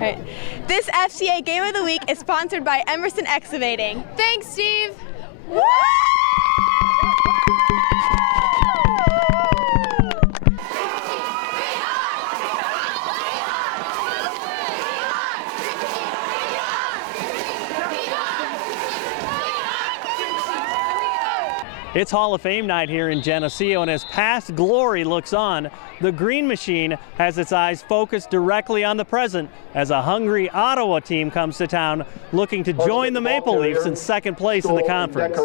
Right. This FCA Game of the Week is sponsored by Emerson Excavating. Thanks, Steve. Woo! It's Hall of Fame night here in Geneseo, and as past glory looks on, the Green Machine has its eyes focused directly on the present as a hungry Ottawa team comes to town looking to join the Maple Leafs in second place in the conference.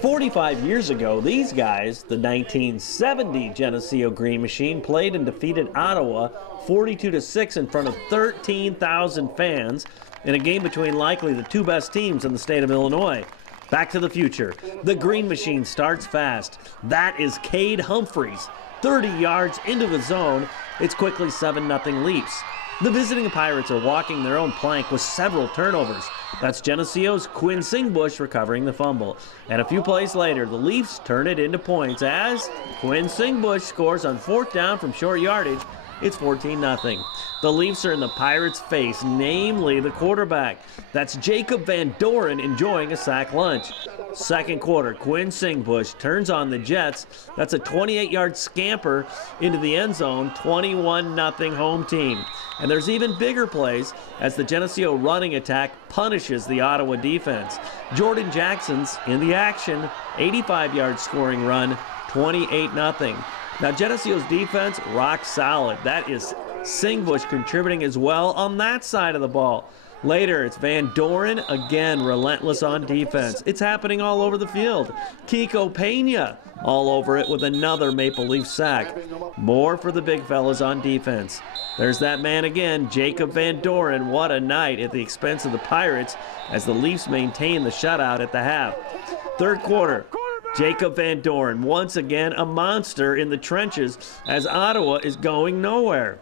45 years ago, these guys, the 1970 Geneseo Green Machine, played and defeated Ottawa 42-6 in front of 13,000 fans in a game between likely the two best teams in the state of Illinois. Back to the future. The Green Machine starts fast. That is Cade Humphreys. 30 yards into the zone, it's quickly 7-0 Leafs. The visiting Pirates are walking their own plank with several turnovers. That's Geneseo's Quinn Singbush recovering the fumble. And a few plays later, the Leafs turn it into points as Quinn Singbush scores on 4th down from short yardage. It's 14-0. The Leafs are in the Pirates' face, namely the quarterback. That's Jacob Van Doren enjoying a sack lunch. Second quarter, Quinn Singbush turns on the Jets. That's a 28-yard scamper into the end zone, 21-0 home team. And there's even bigger plays as the Geneseo running attack punishes the Ottawa defense. Jordan Jackson's in the action, 85-yard scoring run, 28-0. Now Geneseo's defense, rock solid. That is Singbush contributing as well on that side of the ball. Later, it's Van Doren, again relentless on defense. It's happening all over the field. Kiko Pena all over it with another Maple Leaf sack. More for the big fellas on defense. There's that man again, Jacob Van Doren. What a night at the expense of the Pirates as the Leafs maintain the shutout at the half. Third quarter, Jacob Van Doren, once again a monster in the trenches as Ottawa is going nowhere.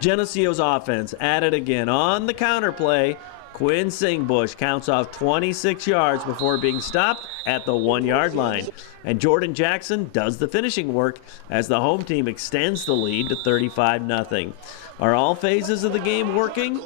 Geneseo's offense at it again on the counterplay. Quinn Singbush counts off 26 yards before being stopped at the 1-yard line. And Jordan Jackson does the finishing work as the home team extends the lead to 35-0. Are all phases of the game working?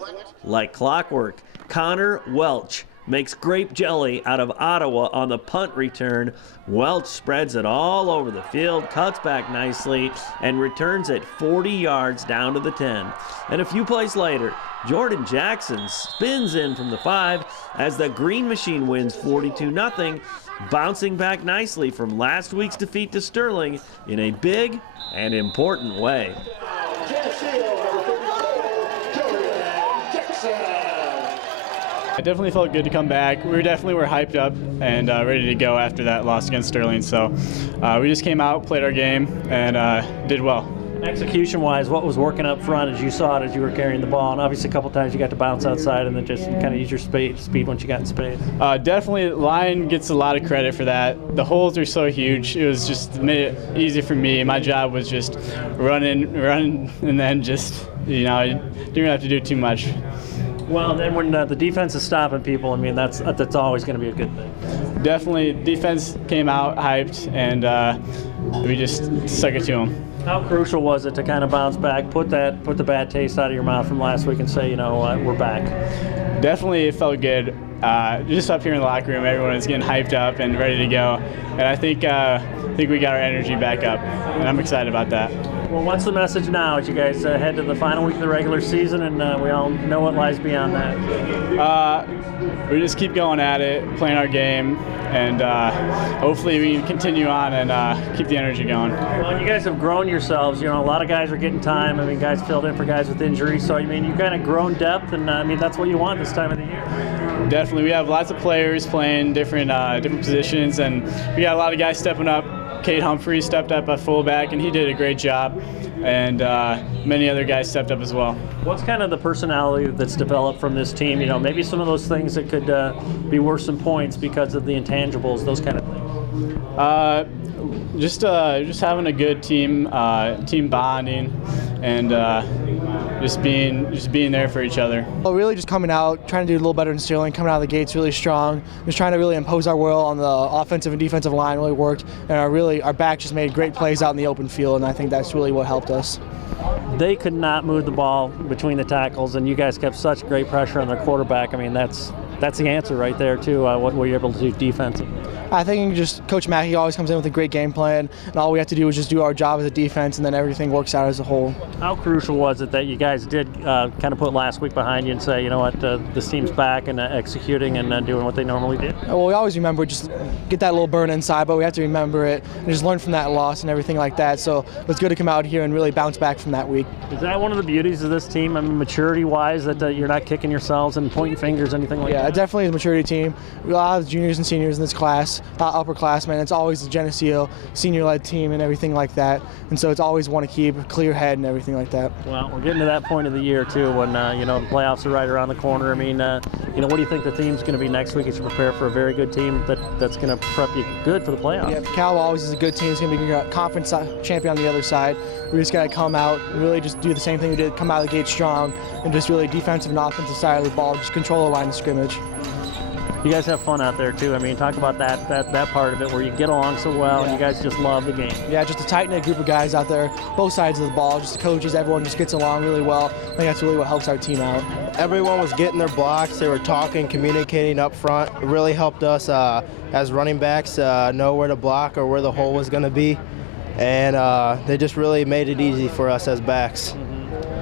Like clockwork. Connor Welch makes grape jelly out of Ottawa on the punt return. Welch spreads it all over the field, cuts back nicely, and returns it 40 yards down to the 10. And a few plays later, Jordan Jackson spins in from the 5 as the Green Machine wins 42-0, bouncing back nicely from last week's defeat to Sterling in a big and important way. It definitely felt good to come back. We definitely were hyped up and ready to go after that loss against Sterling. So we just came out, played our game, and did well. Execution-wise, what was working up front as you saw it as you were carrying the ball? And obviously a couple times you got to bounce outside and then just kind of use your speed once you got in space. Definitely, Lion gets a lot of credit for that. The holes are so huge. It was just made it easy for me. My job was just run, and then just, you didn't have to do too much. Well, then when the defense is stopping people, I mean, that's always going to be a good thing. Definitely, defense came out hyped, and we just stuck it to them. How crucial was it to kind of bounce back, put the bad taste out of your mouth from last week and say, we're back? Definitely, it felt good. Just up here in the locker room, everyone is getting hyped up and ready to go, and I think we got our energy back up, and I'm excited about that. Well, what's the message now as you guys head to the final week of the regular season, and we all know what lies beyond that? We just keep going at it, playing our game, and hopefully we can continue on and keep the energy going. Well, you guys have grown yourselves. A lot of guys are getting time. I mean, guys filled in for guys with injuries. So, I mean, you've kind of grown depth, and that's what you want this time of the year. Definitely. We have lots of players playing different positions, and we got a lot of guys stepping up. Cade Humphreys stepped up at fullback, and he did a great job. And many other guys stepped up as well. What's kind of the personality that's developed from this team? Maybe some of those things that could be worth some points because of the intangibles, those kind of things. Just having a good team bonding, and just being there for each other. Well, really just coming out, trying to do a little better in Sterling, coming out of the gates really strong, just trying to really impose our will on the offensive and defensive line really worked, and our back just made great plays out in the open field, and I think that's really what helped us. They could not move the ball between the tackles, and you guys kept such great pressure on their quarterback. I mean, that's the answer right there, too, what were you able to do defensively? I think just Coach Mackey always comes in with a great game plan, and all we have to do is just do our job as a defense, and then everything works out as a whole. How crucial was it that you guys did kind of put last week behind you and say, you know what, this team's back and executing and doing what they normally did? Well, we always remember just get that little burn inside, but we have to remember it and just learn from that loss and everything like that. So it's good to come out here and really bounce back from that week. Is that one of the beauties of this team, I mean, maturity-wise, that you're not kicking yourselves and pointing fingers, anything like that? Yeah, it definitely is a maturity team. A lot of juniors and seniors in this class, upperclassmen. It's always the Geneseo senior-led team and everything like that. And so it's always want to keep a clear head and everything like that. Well, we're getting to that point of the year, too, when, the playoffs are right around the corner. I mean, what do you think the team's going to be next week as you prepare for a very good team that's going to prep you good for the playoffs? Yeah, Cal always is a good team. It's going to be a conference champion on the other side. We just got to come out and really just do the same thing we did, come out of the gate strong, and just really defensive and offensive side of the ball, just control the line of scrimmage. You guys have fun out there, too. I mean, talk about that part of it where you get along so well and you guys just love the game. Yeah, just a tight-knit group of guys out there, both sides of the ball, just the coaches, everyone just gets along really well. I think that's really what helps our team out. Everyone was getting their blocks. They were talking, communicating up front. It really helped us as running backs know where to block or where the hole was going to be. And they just really made it easy for us as backs.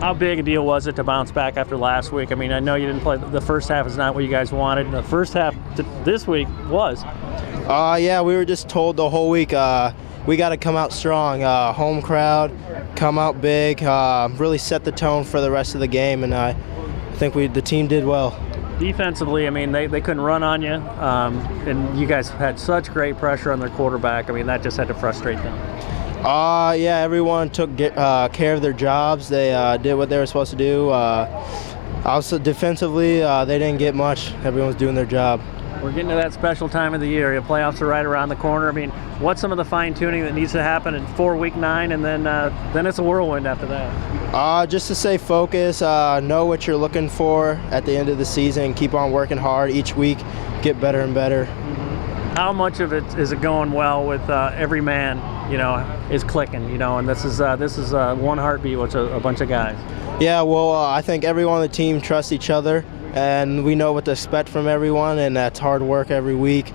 How big a deal was it to bounce back after last week? I mean, I know you didn't play. The first half is not what you guys wanted. The first half this week was. Yeah, we were just told the whole week we got to come out strong. Home crowd, come out big, really set the tone for the rest of the game, and I think the team did well. Defensively, I mean, they couldn't run on you, and you guys had such great pressure on their quarterback. I mean, that just had to frustrate them. Yeah, everyone took care of their jobs. They did what they were supposed to do. Also, defensively, they didn't get much. Everyone was doing their job. We're getting to that special time of the year. The playoffs are right around the corner. I mean, what's some of the fine-tuning that needs to happen for Week 9, and then it's a whirlwind after that? Just to stay focused, know what you're looking for at the end of the season, keep on working hard each week, get better and better. How much of it is it going well with every man, is clicking, and this is one heartbeat with a bunch of guys? Yeah, well, I think everyone on the team trusts each other, and we know what to expect from everyone, and that's hard work every week,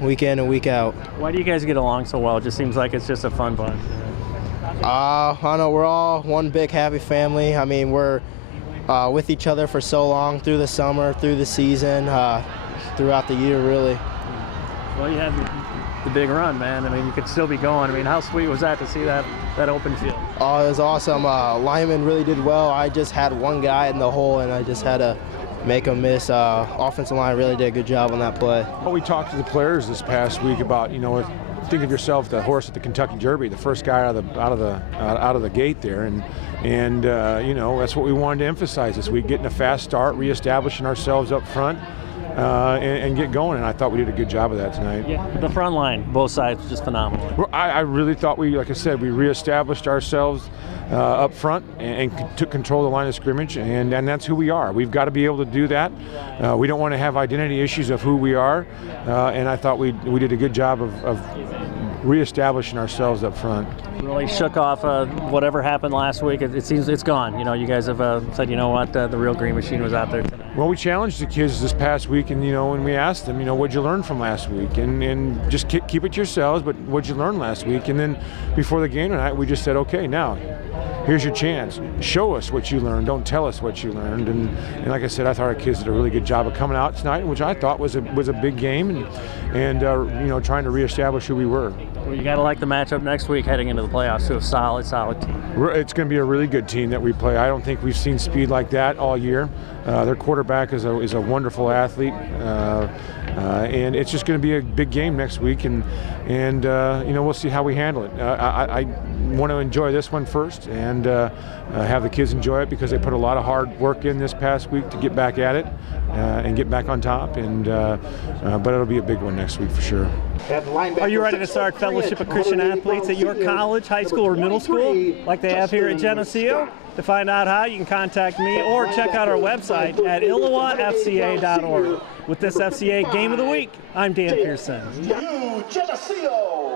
week in and week out. Why do you guys get along so well? It just seems like it's just a fun bunch. I don't know, we're all one big happy family. I mean, we're with each other for so long, through the summer, through the season, throughout the year, really. Well, you had the big run, man. I mean, you could still be going. I mean, how sweet was that to see that open field? Oh, it was awesome. Linemen really did well. I just had one guy in the hole, and I just had to make him miss. Offensive line really did a good job on that play. Well, we talked to the players this past week about, think of yourself the horse at the Kentucky Derby, the first guy out of the gate there, and that's what we wanted to emphasize this week: getting a fast start, reestablishing ourselves up front. And get going, and I thought we did a good job of that tonight. Yeah, the front line, both sides, was just phenomenal. Well, I really thought like I said, we reestablished ourselves up front and took control of the line of scrimmage, and that's who we are. We've got to be able to do that. We don't want to have identity issues of who we are, and I thought we did a good job of reestablishing ourselves up front. Really shook off whatever happened last week. It seems it's gone. You guys have said, the real green machine was out there tonight. Well, we challenged the kids this past week, and when we asked them, what'd you learn from last week, and just keep it to yourselves. But what'd you learn last week? And then before the game tonight, we just said, okay, now here's your chance. Show us what you learned. Don't tell us what you learned. And like I said, I thought our kids did a really good job of coming out tonight, which I thought was a big game, and trying to reestablish who we were. Well, you got to like the matchup next week heading into the playoffs. So a solid team. It's going to be a really good team that we play. I don't think we've seen speed like that all year. Their quarterback is a wonderful athlete. And it's just going to be a big game next week, and we'll see how we handle it. I want to enjoy this one first and have the kids enjoy it because they put a lot of hard work in this past week to get back at it and get back on top. But it'll be a big one next week for sure. Are you ready to start Fellowship of Christian Athletes at your college, high school, or middle school like they have here at Geneseo? To find out how, you can contact me or check out our website at illowafca.org. With this FCA Game of the Week, I'm Dan Pearson. Geneseo!